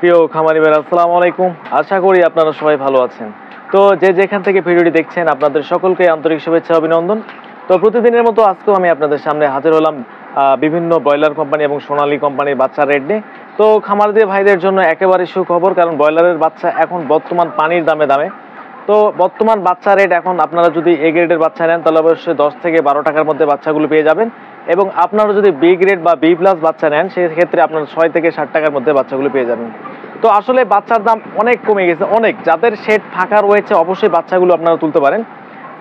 প্রিয় খামারি ভাইরা, আসসালামু আলাইকুম। আশা করি আপনারা সবাই ভালো আছেন। তো যে যেখান থেকে ভিডিওটি দেখছেন, আপনাদের সকলকে আন্তরিক শুভেচ্ছা অভিনন্দন। তো প্রতিদিনের মতো আজকেও আমি আপনাদের সামনে হাজির হলাম বিভিন্ন ব্রয়লার কোম্পানি এবং সোনালী কোম্পানির বাচ্চা রেট নিয়ে। তো খামারদের ভাইদের জন্য একেবারে সুখবর, কারণ ব্রয়লারের বাচ্চা এখন বর্তমান পানির দামে দামে। তো বর্তমান বাচ্চা রেট এখন আপনারা যদি এ গ্রেডের বাচ্চা নেন তাহলে অবশ্যই 10 থেকে 12 টাকার মধ্যে বাচ্চাগুলো পেয়ে যাবেন, এবং আপনারা যদি বি গ্রেড বা বি প্লাস বাচ্চা নেন সেক্ষেত্রে আপনারা 6 থেকে 60 টাকার মধ্যে বাচ্চাগুলো পেয়ে যাবেন। তো আসলে বাচ্চার দাম অনেক কমে গেছে, অনেক। যাদের শেড ফাঁকা রয়েছে অবশ্যই বাচ্চাগুলো আপনারা তুলতে পারেন,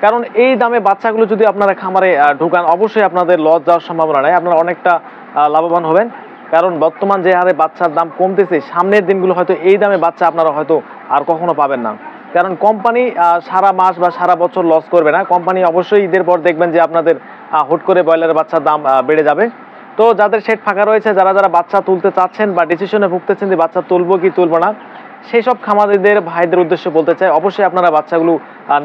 কারণ এই দামে বাচ্চাগুলো যদি আপনারা খামারে ঢুকান অবশ্যই আপনাদের লস যাওয়ার সম্ভাবনা নেই, আপনারা অনেকটা লাভবান হবেন। কারণ বর্তমান যে হারে বাচ্চার দাম কমতেছে, সামনের দিনগুলো হয়তো এই দামে বাচ্চা আপনারা হয়তো আর কখনো পাবেন না। কারণ কোম্পানি সারা মাস বা সারা বছর লস করবে না, কোম্পানি অবশ্যই ঈদের পর দেখবেন যে আপনাদের হুট করে ব্রয়লারের বাচ্চার দাম বেড়ে যাবে। তো যাদের শেড ফাঁকা রয়েছে, যারা যারা বাচ্চা তুলতে চাচ্ছেন বা ডিসিশনে ভুগতেছেন যে বাচ্চা তুলবো কি তুলবো না, সেই সব খামারিদের ভাইদের উদ্দেশ্যে বলতে চাই অবশ্যই আপনারা বাচ্চাগুলো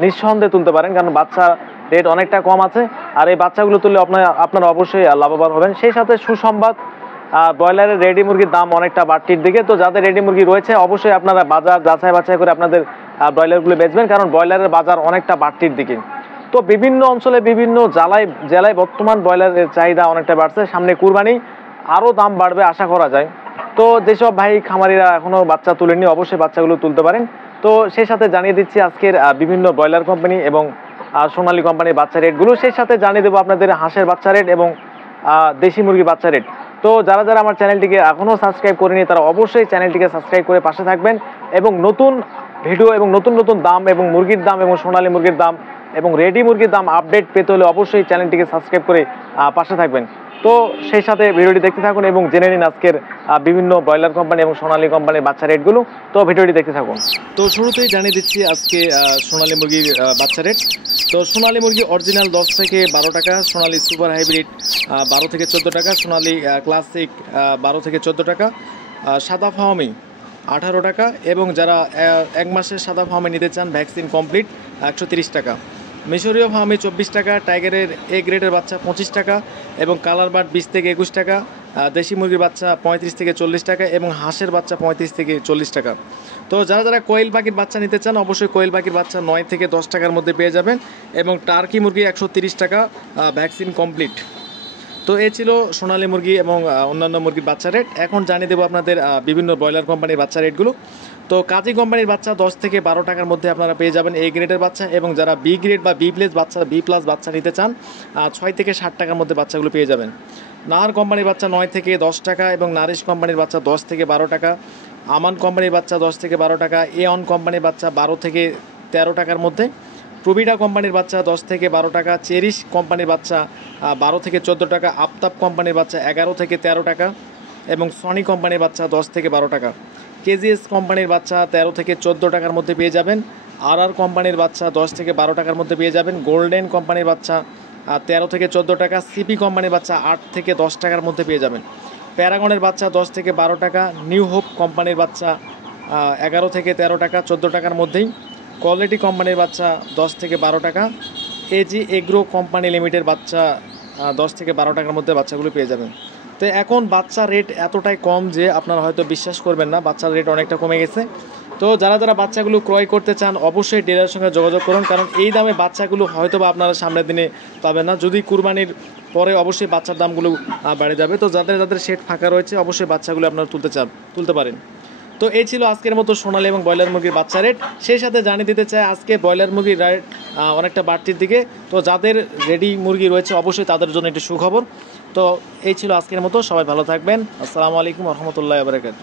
নিঃসন্দেহে তুলতে পারেন, কারণ বাচ্চা রেট অনেকটা কম আছে। আর এই বাচ্চাগুলো তুললে আপনারা অবশ্যই লাভবান হবেন। সেই সাথে সুসংবাদ, ব্রয়লারের রেডি মুরগির দাম অনেকটা বাড়তির দিকে। তো যাদের রেডি মুরগি রয়েছে অবশ্যই আপনারা বাজার যাচাই বাছাই করে আপনাদের ব্রয়লারগুলো বেচবেন, কারণ ব্রয়লারের বাজার অনেকটা বাড়তির দিকে। তো বিভিন্ন অঞ্চলে বিভিন্ন জেলায় বর্তমান ব্রয়লারের চাহিদা অনেকটা বাড়ছে, সামনে কুরবানি আরও দাম বাড়বে আশা করা যায়। তো যেসব ভাই খামারিরা এখনও বাচ্চা তুলেননি অবশ্যই বাচ্চাগুলো তুলতে পারেন। তো সেই সাথে জানিয়ে দিচ্ছি আজকের বিভিন্ন ব্রয়লার কোম্পানি এবং সোনালী কোম্পানির বাচ্চা রেটগুলো। সেই সাথে জানিয়ে দেবো আপনাদের হাঁসের বাচ্চা রেট এবং দেশি মুরগির বাচ্চা রেট। তো যারা যারা আমার চ্যানেলটিকে এখনও সাবস্ক্রাইব করেনি তারা অবশ্যই চ্যানেলটিকে সাবস্ক্রাইব করে পাশে থাকবেন, এবং নতুন ভিডিও এবং নতুন নতুন দাম এবং মুরগির দাম এবং সোনালী মুরগির দাম এবং রেডি মুরগির দাম আপডেট পেতে হলে অবশ্যই চ্যানেলটিকে সাবস্ক্রাইব করে পাশে থাকবেন। তো সেই সাথে ভিডিওটি দেখতে থাকুন এবং জেনে নিন আজকের বিভিন্ন ব্রয়লার কোম্পানি এবং সোনালী কোম্পানির বাচ্চা রেটগুলো। তো ভিডিওটি দেখতে থাকুন। তো শুরুতেই জানিয়ে দিচ্ছি আজকে সোনালী মুরগির বাচ্চা রেট। তো সোনালী মুরগি অরিজিনাল 10 থেকে 12 টাকা, সোনালী সুপার হাইব্রিড 12 থেকে 14 টাকা, সোনালী ক্লাসিক 12 থেকে 14 টাকা, সাদা ফার্মি 18 টাকা, এবং যারা 1 মাসের সাদা ফার্মে নিতে চান ভ্যাকসিন কমপ্লিট 130 টাকা, মিশরীয় ফার্মে 24 টাকা, টাইগারের এ গ্রেডের বাচ্চা 25 টাকা, এবং কালার বার্ড 20 থেকে 21 টাকা, দেশি মুরগির বাচ্চা 35 থেকে 40 টাকা, এবং হাঁসের বাচ্চা 35 থেকে 40 টাকা। তো যারা যারা কোয়েল পাখির বাচ্চা নিতে চান অবশ্যই কোয়েল পাখির বাচ্চা 9 থেকে 10 টাকার মধ্যে পেয়ে যাবেন, এবং টার্কি মুরগি 130 টাকা, ভ্যাকসিন কমপ্লিট। তো এ ছিল সোনালী মুরগি এবং অন্যান্য মুরগির বাচ্চা রেট। এখন জানিয়ে দেবো আপনাদের বিভিন্ন ব্রয়লার কোম্পানির বাচ্চা রেটগুলো। তো কাজী কোম্পানির বাচ্চা 10 থেকে 12 টাকার মধ্যে আপনারা পেয়ে যাবেন এ গ্রেডের বাচ্চা, এবং যারা বি গ্রেড বা বি প্লাস বাচ্চা নিতে চান 6 থেকে 60 টাকার মধ্যে বাচ্চাগুলো পেয়ে যাবেন। নাহার কোম্পানির বাচ্চা 9 থেকে 10 টাকা, এবং নারিশ কোম্পানির বাচ্চা 10 থেকে 12 টাকা, আমান কোম্পানির বাচ্চা 10 থেকে 12 টাকা, এঅন কোম্পানির বাচ্চা 12 থেকে 13 টাকার মধ্যে, প্রবিডা কোম্পানির বাচ্চা 10 থেকে 12 টাকা, চেরিশ কোম্পানির বাচ্চা 12 থেকে 14 টাকা, আফতাব কোম্পানির বাচ্চা 11 থেকে 13 টাকা, এবং সনি কোম্পানির বাচ্চা 10 থেকে 12 টাকা, কেজিএস কোম্পানির বাচ্চা 13 থেকে 14 টাকার মধ্যে পেয়ে যাবেন, আর কোম্পানির বাচ্চা 10 থেকে 12 টাকার মধ্যে পেয়ে যাবেন, গোল্ডেন কোম্পানির বাচ্চা 13 থেকে 14 টাকা, সিপি কোম্পানির বাচ্চা 8 থেকে 10 টাকার মধ্যে পেয়ে যাবেন, প্যারাগনের বাচ্চা 10 থেকে 12 টাকা, নিউ হোপ কোম্পানির বাচ্চা 11 থেকে 13 টাকা 14 টাকার মধ্যেই, কোয়ালিটি কোম্পানির বাচ্চা 10 থেকে 12 টাকা, এজি এগ্রো কোম্পানি লিমিটেড বাচ্চা 10 থেকে 12 টাকার মধ্যে বাচ্চাগুলো পেয়ে যাবেন। তো এখন বাচ্চা রেট এতটাই কম যে আপনারা হয়তো বিশ্বাস করবেন না, বাচ্চার রেট অনেকটা কমে গেছে। তো যারা যারা বাচ্চাগুলো ক্রয় করতে চান অবশ্যই ডিলারের সঙ্গে যোগাযোগ করুন, কারণ এই দামে বাচ্চাগুলো হয়তো বা আপনারা সামনের দিনে পাবেন না। যদি কুরবানির পরে অবশ্যই বাচ্চার দামগুলো বেড়ে যাবে। তো যাদের যাদের শেড ফাঁকা রয়েছে অবশ্যই বাচ্চাগুলো আপনারা তুলতে পারেন। তো এই ছিল আজকের মতো সোনালী এবং ব্রয়লার মুরগির বাচ্চা রেট। সেই সাথে জানিয়ে দিতে চাই আজকে ব্রয়লার মুরগির রেট অনেকটা বাড়তির দিকে। তো যাদের রেডি মুরগি রয়েছে অবশ্যই তাদের জন্য একটি সুখবর। তো এই ছিল আজকের মতো, সবাই ভালো থাকবেন। আসসালামু আলাইকুম ওয়া রাহমাতুল্লাহি ওয়া বারাকাতুহু।